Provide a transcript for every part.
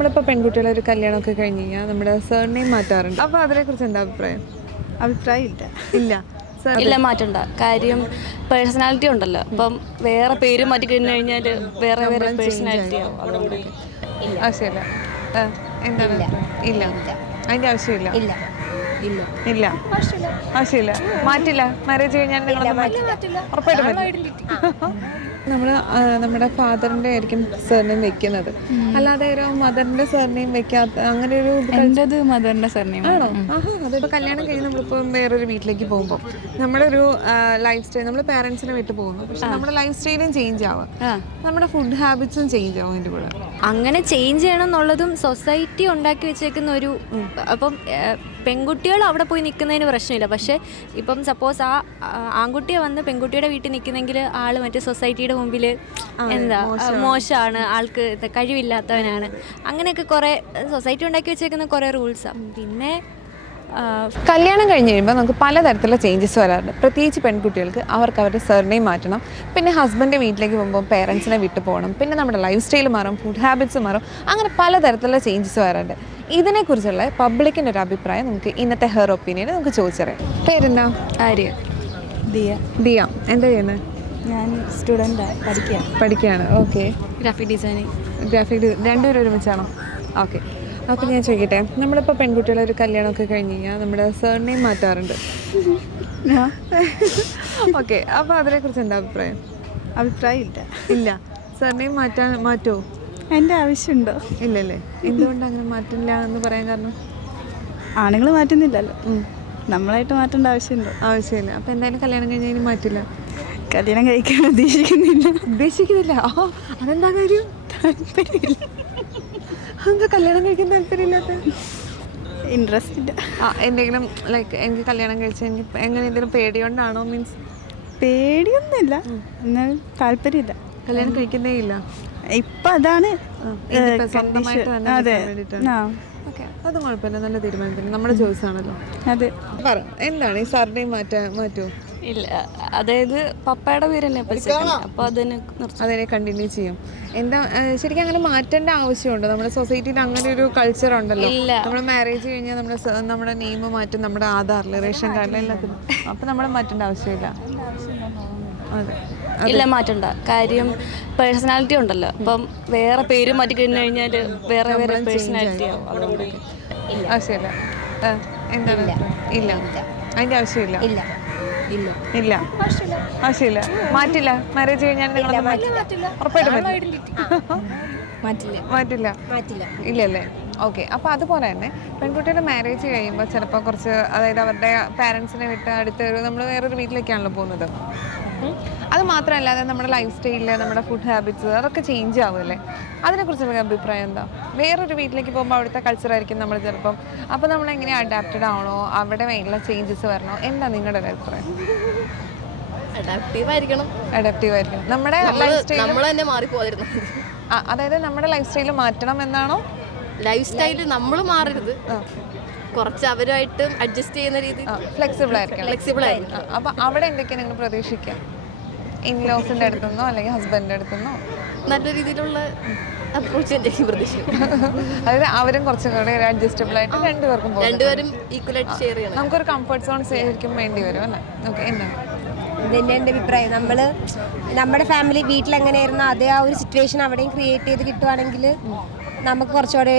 നമ്മളിപ്പോൾ പെൺകുട്ടികളെ ഒരു കല്യാണമൊക്കെ കഴിഞ്ഞ് കഴിഞ്ഞാൽ നമ്മുടെ സർനെയിം മാറ്റാറുണ്ട്. അപ്പോൾ അതിനെക്കുറിച്ച് എന്താ അഭിപ്രായം? അഭിപ്രായം ഇല്ല. ഇല്ല ഇല്ല, മാറ്റണ്ട. കാര്യം പേഴ്സണാലിറ്റി ഉണ്ടല്ലോ. അപ്പം വേറെ പേര് മാറ്റി കഴിഞ്ഞു കഴിഞ്ഞാൽ വേറെ വേറെ പേഴ്സണാലിറ്റി ആവും. അതുകൊണ്ട് ആവശ്യമില്ല. എന്താണ്? ഇല്ല, അതിൻ്റെ ആവശ്യമില്ല. ഇല്ല ഇല്ല ഇല്ല, ആവശ്യമില്ല. മാറ്റില്ല. മാരേജ് കഴിഞ്ഞാൽ നിങ്ങൾ ഉറപ്പായിട്ടും നമ്മുടെ ഫാദറിന്റെ ആയിരിക്കും സർനെയിം വെക്കുന്നത്, അല്ലാതെ ഒരു മദറിന്റെ സർനെയിം വെക്കാത്ത അങ്ങനെ ഒരു എൻ്റെത് മദറിൻ്റെ സർനെയിം ആണോ? അതിപ്പോൾ കല്യാണം കഴിഞ്ഞ് നമ്മളിപ്പോൾ വേറൊരു വീട്ടിലേക്ക് പോകുമ്പോൾ നമ്മുടെ ഒരു ലൈഫ് സ്റ്റൈൽ, നമ്മൾ പാരൻസിനെ വിട്ട് പോകുന്നു, പക്ഷെ നമ്മുടെ ലൈഫ് സ്റ്റൈലും ചേഞ്ച് ആവുക, നമ്മുടെ ഫുഡ് ഹാബിറ്റ്സും ചേഞ്ച് ആവും. അതിൻ്റെ കൂടെ അങ്ങനെ ചേഞ്ച് ചെയ്യണം എന്നുള്ളതും സൊസൈറ്റി ഉണ്ടാക്കി വെച്ചേക്കുന്ന ഒരു അപ്പം പെൺകുട്ടികൾ അവിടെ പോയി നിൽക്കുന്നതിന് പ്രശ്നമില്ല. പക്ഷേ ഇപ്പം സപ്പോസ് ആ ആൺകുട്ടിയെ വന്ന് പെൺകുട്ടിയുടെ വീട്ടിൽ നിൽക്കുന്നെങ്കിൽ ആൾ മറ്റേ സൊസൈറ്റിയുടെ മുമ്പിൽ എന്താ മോശമാണ്, ആൾക്ക് കഴിവില്ലാത്തവനാണ്, അങ്ങനെയൊക്കെ കുറേ സൊസൈറ്റി ഉണ്ടാക്കി വെച്ചേക്കുന്ന കുറേ റൂൾസാണ്. പിന്നെ കല്യാണം കഴിഞ്ഞ് കഴിയുമ്പോൾ നമുക്ക് പലതരത്തിലുള്ള ചേഞ്ചസ് വരാറുണ്ട്. പ്രത്യേകിച്ച് പെൺകുട്ടികൾക്ക് അവർക്ക് അവരുടെ സർനെയിം മാറ്റണം, പിന്നെ ഹസ്ബൻഡിൻ്റെ വീട്ടിലേക്ക് പോകുമ്പോൾ പേരൻസിനെ വിട്ടു പോകണം, പിന്നെ നമ്മുടെ ലൈഫ് സ്റ്റൈൽ മാറും, ഫുഡ് ഹാബിറ്റ്സ് മാറും, അങ്ങനെ പലതരത്തിലുള്ള ചേഞ്ചസ് വരാറുണ്ട്. ഇതിനെക്കുറിച്ചുള്ള പബ്ലിക്കിൻ്റെ ഒരു അഭിപ്രായം നമുക്ക് ഇന്നത്തെ ഹെർ ഒപ്പീനിയൻ നമുക്ക് ചോദിച്ചറിയാം. പേരെന്താ? ആര്യ. ദിയ. ദിയ. എന്താ ചെയ്യുന്നത്? ഞാൻ സ്റ്റുഡൻ്റാണ്, പഠിക്കുകയാണ്. ഓക്കെ. Graphic designing. രണ്ടുപേരും ഒരുമിച്ചാണോ? ഓക്കെ. അപ്പോൾ ഞാൻ ചോദിക്കട്ടെ, നമ്മളിപ്പോൾ പെൺകുട്ടികളെ ഒരു കല്യാണമൊക്കെ കഴിഞ്ഞ് കഴിഞ്ഞാൽ നമ്മുടെ സർനെയിം മാറ്റാറുണ്ട്. ഓക്കെ. അപ്പോൾ അതിനെക്കുറിച്ച് എന്താ അഭിപ്രായം? അഭിപ്രായം ഇല്ല. ഇല്ല, സർനെയിം മാറ്റുമോ? എൻ്റെ ആവശ്യമുണ്ടോ? ഇല്ലല്ലേ. എന്തുകൊണ്ട് അങ്ങനെ മാറ്റില്ല എന്ന് പറയാൻ കാരണം? ആണുങ്ങൾ മാറ്റുന്നില്ലല്ലോ, നമ്മളായിട്ട് മാറ്റേണ്ട ആവശ്യമുണ്ടോ? ആവശ്യമില്ല. അപ്പോൾ എന്തായാലും കല്യാണം കഴിഞ്ഞാൽ ഇനി മാറ്റില്ല. കല്യാണം കഴിക്കാൻ ഉദ്ദേശിക്കുന്നില്ല. അതെന്താ കാര്യം? താല്പര്യമില്ല. എന്താ കല്യാണം കഴിക്കാൻ താല്പര്യമില്ലാത്ത? ഇൻട്രസ്റ്റ് ഇല്ല. എന്തെങ്കിലും ലൈക്ക് എനിക്ക് കല്യാണം കഴിച്ചാൽ എനിക്ക് എങ്ങനെ എന്തെങ്കിലും പേടിയോണ്ടാണോ? മീൻസ് പേടിയൊന്നുമില്ല, എന്നാൽ താല്പര്യമില്ല. കല്യാണം കഴിക്കുന്നേ ഇല്ല. ഇപ്പം അതാണ് സ്വന്തമായിട്ട് തന്നെ വേണ്ടിയിട്ടാണ്. ഓക്കെ, അത് കുഴപ്പമില്ല. നല്ല തീരുമാനം. നമ്മുടെ ചോയ്സ് ആണല്ലോ. അതെ. പറ, എന്താണ് ഈ സർനെയിം മാറ്റുമോ? ഇല്ല, അതായത് പപ്പയുടെ പേര് തന്നെ അപ്പോൾ അതിനെ കണ്ടിന്യൂ ചെയ്യും. എന്താ ശരിക്കും അങ്ങനെ മാറ്റേണ്ട ആവശ്യമുണ്ടോ? നമ്മുടെ സൊസൈറ്റിയിൽ അങ്ങനെ ഒരു കൾച്ചർ ഉണ്ടല്ലോ. നമ്മൾ മാരേജ് കഴിഞ്ഞാൽ നമ്മുടെ നെയിം മാറ്റും, നമ്മുടെ ആധാറിൽ, റേഷൻ കാർഡിൽ, എല്ലാത്തിനും. അപ്പം നമ്മൾ മാറ്റേണ്ട ആവശ്യമില്ല. അതെ, ഇല്ല, മാറ്റണ്ട. കാര്യം പേഴ്സണാലിറ്റി ഉണ്ടല്ലോ. അപ്പം വേറെ പേര് മാറ്റി കഴിഞ്ഞു കഴിഞ്ഞാൽ വേറെ വേറെ പേഴ്സണാലിറ്റി ആവും. അതുകൊണ്ട് ആവശ്യമില്ല. എന്താണ്? ഇല്ല, അതിൻ്റെ ആവശ്യമില്ല. ഇല്ല ഇല്ല, ആവശ്യമില്ല. മാറ്റില്ല. മാരേജ് കഴിഞ്ഞാൽ നിങ്ങൾ ഉറപ്പായിട്ടും മാറ്റില്ല. ഇല്ലല്ലേ. ഓക്കെ. അപ്പോൾ അതുപോലെ തന്നെ പെൺകുട്ടിയുടെ മാരേജ് കഴിയുമ്പോൾ ചിലപ്പോൾ കുറച്ച്, അതായത് അവരുടെ പാരൻസിനെ വിട്ട് അടുത്തൊരു നമ്മൾ വേറൊരു വീട്ടിലേക്കാണല്ലോ പോകുന്നത്. അത് മാത്രമല്ലാതെ നമ്മുടെ ലൈഫ് സ്റ്റൈലിൽ നമ്മുടെ ഫുഡ് ഹാബിറ്റ്സ് അതൊക്കെ ചേഞ്ച് ആവുമല്ലേ? അതിനെക്കുറിച്ചുള്ള അഭിപ്രായം എന്താ? വേറൊരു വീട്ടിലേക്ക് പോകുമ്പോൾ അവിടുത്തെ കൾച്ചറായിരിക്കും നമ്മൾ ചിലപ്പം, അപ്പോൾ നമ്മളെങ്ങനെ അഡാപ്റ്റഡ് ആവണോ, അവിടെ വേണ്ട ചേഞ്ചസ് വരണോ? എന്താ നിങ്ങളുടെ ഒരു അഭിപ്രായം? അഡാപ്റ്റീവ് ആയിരിക്കണം. നമ്മുടെ ലൈഫ് സ്റ്റൈൽ തന്നെ മാറിപ്പോയിരുന്നു. അതായത് നമ്മുടെ ലൈഫ് സ്റ്റൈൽ മാറ്റണം എന്നാണോ? ലൈഫ് സ്റ്റൈല് നമ്മൾ മാറരുത്, കുറച്ച് അവരുമായിട്ട് അഡ്ജസ്റ്റ് ചെയ്യുന്ന രീതി ഫ്ലെക്സിബിൾ ആയിരിക്കണം. അപ്പോൾ അവിടെ എന്തൊക്കെയാണ് നിങ്ങൾ പ്രതീക്ഷിക്കുക? ഇൻലോസിൻ്റെ അടുത്തുനിന്നോ അല്ലെങ്കിൽ ഹസ്ബൻഡിൻ്റെ അടുത്തുനിന്നോ നല്ല രീതിയിലുള്ള അപ്രോച്ച് എനിക്ക് പ്രതീക്ഷിക്കും. അതായത് അവരും കുറച്ചും കൂടെ അഡ്ജസ്റ്റബിൾ ആയിട്ട് രണ്ടുപേരും ഈക്വലായിട്ട് ഷെയർ ചെയ്യണം. നമുക്കൊരു കംഫർട്ട് സോൺ ശരിക്കും വേണ്ടി വരും അല്ലേ? ഓക്കെ. എന്താണ് ഇതന്നെ എൻ്റെ അഭിപ്രായം. നമ്മുടെ ഫാമിലി വീട്ടിലെങ്ങനെയായിരുന്നു അതേ ആ ഒരു സിറ്റുവേഷൻ അവിടെയും ക്രിയേറ്റ് ചെയ്ത് കിട്ടുവാണെങ്കിൽ നമുക്ക് കുറച്ചുകൂടെ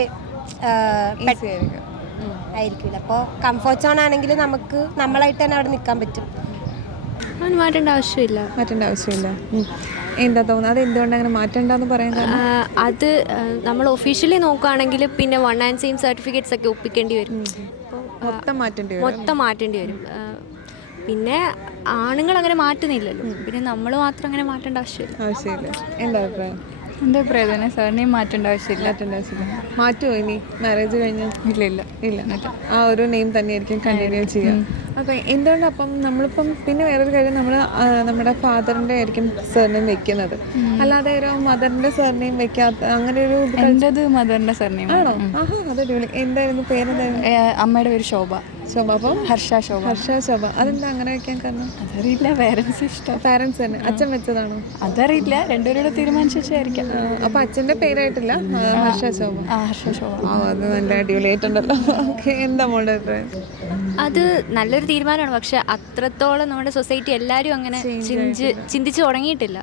ആയിരിക്കില്ല. അപ്പോൾ കംഫർട്ട് സോൺ ആണെങ്കിൽ നമുക്ക് നമ്മളായിട്ട് തന്നെ അവിടെ നിൽക്കാൻ പറ്റും. മാറ്റേണ്ട ആവശ്യമില്ല. എന്താ തോന്നുന്നത്? അത് എന്തുകൊണ്ട് അങ്ങനെ മാറ്റണ്ടെന്ന് പറയാൻ കാരണം? അത് നമ്മൾ ഒഫീഷ്യലി നോക്കുകയാണെങ്കിൽ പിന്നെ 1 and same സർട്ടിഫിക്കറ്റ്സ് ഒക്കെ ഒപ്പിക്കേണ്ടി വരും. മൊത്തം മാറ്റേണ്ടി വരും. പിന്നെ ആണുങ്ങൾ അങ്ങനെ മാറ്റുന്നില്ലല്ലോ, പിന്നെ നമ്മൾ മാത്രം അങ്ങനെ മാറ്റേണ്ട ആവശ്യമില്ല. എന്താ അഭിപ്രായം? എൻ്റെ അഭിപ്രായം തന്നെ, സർനെയിം മാറ്റേണ്ട ആവശ്യമില്ല. മാറ്റുമോ ഇനി മാരേജ് കഴിഞ്ഞ്? ഇല്ല, ആ ഒരു നെയിം തന്നെയായിരിക്കും കണ്ടിന്യൂ ചെയ്യാം. അപ്പം എന്തുകൊണ്ട് അപ്പം നമ്മളിപ്പം പിന്നെ വേറൊരു കാര്യം, നമ്മുടെ ഫാദറിൻ്റെ ആയിരിക്കും സർനെയിം വെക്കുന്നത്, അല്ലാതെ ഒരു മദറിൻ്റെ സർനെയിം വെക്കാത്ത അങ്ങനെ ഒരു? എൻ്റെത് മദറിൻ്റെ സർനെയിം ആണോ? അത് അടിപൊളി. എന്തായിരുന്നു പേരെന്തായിരുന്നു? അമ്മയുടെ പേര് ശോഭ. ശോഭ. അപ്പം ഹർഷ ശോഭ. ഹർഷ ശോഭ. അതെന്താ അങ്ങനെ വെക്കാൻ കാരണം? അതറിയില്ല, പേരൻസ് ഇഷ്ടം. പാരൻസ് തന്നെ, അച്ഛൻ വെച്ചതാണോ? അതറിയില്ല, രണ്ടുപേരോട് തീരുമാനിച്ചായിരിക്കാം. അപ്പൊ അച്ഛന്റെ പേരായിട്ടില്ല, ഹർഷ ശോഭ. ഹർഷ ശോഭ. അത് നല്ല അടിപൊളിയായിട്ടുണ്ടല്ലോ. ഓക്കെ, എന്താ മോളുടെ അഭിപ്രായം? അത് നല്ലൊരു തീരുമാനമാണ്, പക്ഷെ അത്രത്തോളം നമ്മുടെ സൊസൈറ്റി എല്ലാവരും അങ്ങനെ ചിന്തിച്ച് തുടങ്ങിയിട്ടില്ല.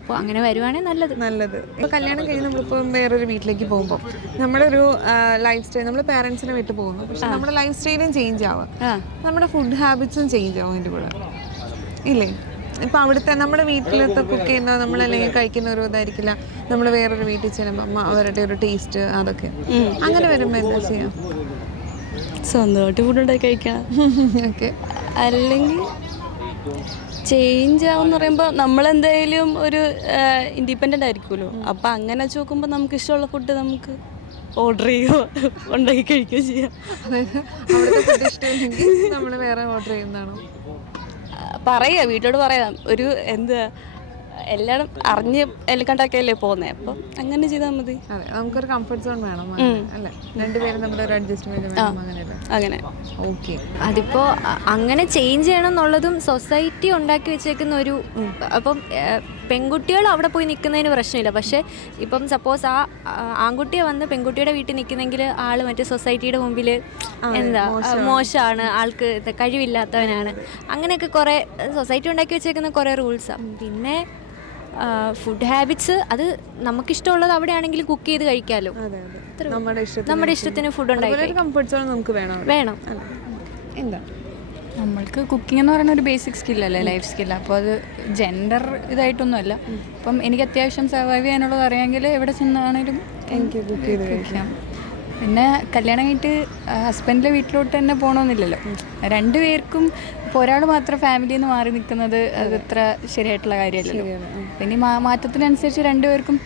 അപ്പോൾ അങ്ങനെ വരുവാണെങ്കിൽ നല്ലത്. ഇപ്പോൾ കല്യാണം കഴിഞ്ഞ് നമ്മളിപ്പോൾ വേറൊരു വീട്ടിലേക്ക് പോകുമ്പോൾ നമ്മുടെ ഒരു ലൈഫ് സ്റ്റൈൽ, നമ്മൾ പാരൻസിനെ വിട്ട് പോകുന്നു, പക്ഷെ നമ്മുടെ ലൈഫ് സ്റ്റൈലും ചേഞ്ച് ആവാം, നമ്മുടെ ഫുഡ് ഹാബിറ്റ്സും ചേഞ്ച് ആവും അതിൻ്റെ കൂടെ, ഇല്ലേ? ഇപ്പം അവിടുത്തെ നമ്മുടെ വീട്ടിലത്തെ കുക്ക് ചെയ്യുന്ന നമ്മളല്ലെങ്കിൽ കഴിക്കുന്ന ഒരു ഇതായിരിക്കില്ല നമ്മൾ വേറൊരു വീട്ടിൽ ചെല്ലുമ്പോൾ അവരുടെ ഒരു ടേസ്റ്റ് അതൊക്കെ. അങ്ങനെ വരുമ്പോൾ എന്താ ചെയ്യാം? സ്വന്തമായിട്ട് ഫുഡ് ഉണ്ടാക്കി കഴിക്കണം. ഓക്കെ, അല്ലെങ്കിൽ ചേഞ്ച് ആവെന്ന് പറയുമ്പോൾ നമ്മളെന്തായാലും ഒരു ഇൻഡിപെൻഡൻ്റ് ആയിരിക്കുമല്ലോ. അപ്പം അങ്ങനെ വെച്ച് നോക്കുമ്പോൾ നമുക്ക് ഇഷ്ടമുള്ള ഫുഡ് നമുക്ക് ഓർഡർ ചെയ്യുകയോ ഉണ്ടാക്കി കഴിക്കുകയോ ചെയ്യാം. അതായത് അവിടുത്തെ ഫുഡ് ഇഷ്ടമില്ലെങ്കിൽ നമ്മൾ വേറെ ഓർഡർ ചെയ്യുന്നതാണോ? പറയാം, വീട്ടോട് പറയാം. ഒരു എന്താ എല്ലാവരും അറിഞ്ഞ് കണ്ടാക്കിയല്ലേ പോകുന്നത്, അപ്പം അങ്ങനെ ചെയ്താൽ മതി. അതെ, നമുക്കൊരു കംഫർട്ട് സോൺ വേണം അല്ലേ? രണ്ടുപേരും നമ്മുടെ ഒരു അഡ്ജസ്റ്റ്മെന്റ് വേണം. അങ്ങനെ ഓക്കെ. അതിപ്പോൾ അങ്ങനെ ചേഞ്ച് ചെയ്യണം എന്നുള്ളതും സൊസൈറ്റി ഉണ്ടാക്കി വെച്ചേക്കുന്ന ഒരു അപ്പം പെൺകുട്ടികൾ അവിടെ പോയി നിൽക്കുന്നതിന് പ്രശ്നമില്ല, പക്ഷേ ഇപ്പം സപ്പോസ് ആ ആൺകുട്ടിയെ വന്ന് പെൺകുട്ടിയുടെ വീട്ടിൽ നിൽക്കുന്നെങ്കിൽ ആൾ മറ്റേ സൊസൈറ്റിയുടെ മുമ്പിൽ എന്താ മോശമാണ്, ആൾക്ക് കഴിവില്ലാത്തവനാണ്, അങ്ങനെയൊക്കെ കുറേ സൊസൈറ്റി ഉണ്ടാക്കി വെച്ചേക്കുന്ന കുറേ റൂൾസാണ്. പിന്നെ ഫുഡ് ഹാബിറ്റ്സ്, അത് നമുക്കിഷ്ടമുള്ളത് അവിടെയാണെങ്കിൽ കുക്ക് ചെയ്ത് കഴിക്കാമല്ലോ. നമ്മുടെ ഇഷ്ടത്തിന് ഫുഡ് ഉണ്ടാക്കി കംഫർട്ട് സോൺ നമുക്ക് വേണം. എന്താ നമ്മൾക്ക് കുക്കിംഗ് എന്ന് പറയുന്ന ഒരു ബേസിക് സ്കില്ലല്ലേ, ലൈഫ് സ്കില്ല്. അപ്പോൾ അത് ജെൻഡർ ഇതായിട്ടൊന്നുമല്ല. അപ്പം എനിക്ക് അത്യാവശ്യം സർവൈവ് ചെയ്യാനുള്ളത് അറിയാമെങ്കിൽ എവിടെ ചെന്നാണെങ്കിലും എനിക്ക് കുക്ക് ചെയ്ത് കഴിക്കാം. പിന്നെ കല്യാണം കഴിഞ്ഞിട്ട് ഹസ്ബൻഡിൻ്റെ വീട്ടിലോട്ട് തന്നെ പോകണമെന്നില്ലല്ലോ. രണ്ടുപേർക്കും ഇപ്പോൾ ഒരാൾ മാത്രം ഫാമിലിയിൽ നിന്ന് മാറി നിൽക്കുന്നത് അത് അത്ര ശരിയായിട്ടുള്ള കാര്യമല്ലല്ലോ. പിന്നെ മാറ്റത്തിനനുസരിച്ച് രണ്ടുപേർക്കും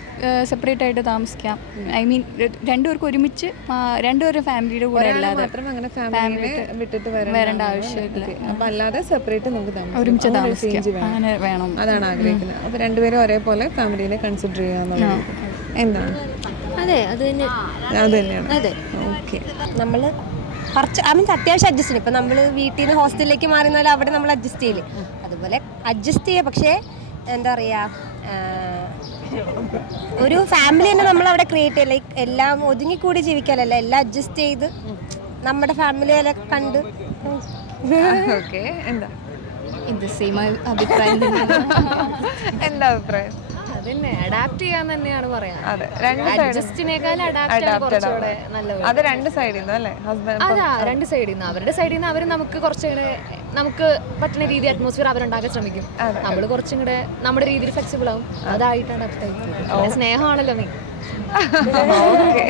സെപ്പറേറ്റ് ആയിട്ട് താമസിക്കാം. ഐ മീൻ രണ്ടുപേർക്കും ഒരുമിച്ച് രണ്ടുപേരും ഫാമിലിയുടെ കൂടെ അല്ലാതെ വരേണ്ട ആവശ്യമില്ല. അപ്പം അല്ലാതെ സെപ്പറേറ്റ് നമുക്ക് ഒരുമിച്ച് താമസിക്കാം, അങ്ങനെ വേണം. അതാണ് ആഗ്രഹിക്കുന്നത്. അപ്പോൾ രണ്ടുപേരും ഒരേപോലെ ഫാമിലിനെ കൺസിഡർ ചെയ്യാന്നുള്ളത് എന്താണ്? അതെ, അത് തന്നെയാണ്. അതെ, ഓക്കെ. നമ്മൾ കുറച്ച് അത്യാവശ്യം അഡ്ജസ്റ്റ് ചെയ്യും. ഇപ്പം നമ്മൾ വീട്ടിൽ നിന്ന് ഹോസ്റ്റലിലേക്ക് മാറുന്നാലും അവിടെ നമ്മൾ അഡ്ജസ്റ്റ് ചെയ്യില്ലേ, അതുപോലെ അഡ്ജസ്റ്റ് ചെയ്യുക. പക്ഷേ എന്താ പറയുക, ഒരു ഫാമിലി തന്നെ നമ്മൾ അവിടെ ക്രിയേറ്റ് ചെയ്യുക. ലൈക്ക് എല്ലാം ഒതുങ്ങിക്കൂടി ജീവിക്കാനല്ല, എല്ലാം അഡ്ജസ്റ്റ് ചെയ്ത് നമ്മുടെ ഫാമിലിയെ കണ്ട്. ഓക്കെ, എന്താ ഇത് സെയിം അഭിപ്രായം. എന്താ അഭിപ്രായം? അതന്നെ, അഡാപ്റ്റ് ചെയ്യാൻ തന്നെയാണ് പറയാ. അതെ, അത് രണ്ട് സൈഡിൽ നിന്ന് അല്ലേ? അതാ, രണ്ട് സൈഡിൽ നിന്ന്. അവരുടെ സൈഡിൽ നിന്ന് അവർ നമുക്ക് കുറച്ചുകൂടെ നമുക്ക് പറ്റുന്ന രീതി അറ്റ്മോസ്ഫിയർ അവരുണ്ടാക്കാൻ ശ്രമിക്കും. നമ്മൾ കുറച്ചും കൂടെ നമ്മുടെ രീതിയിൽ ഫ്ലെക്സിബിൾ ആവും. അതായിട്ടാണ് സ്നേഹമാണല്ലോ നീ. ഓക്കെ,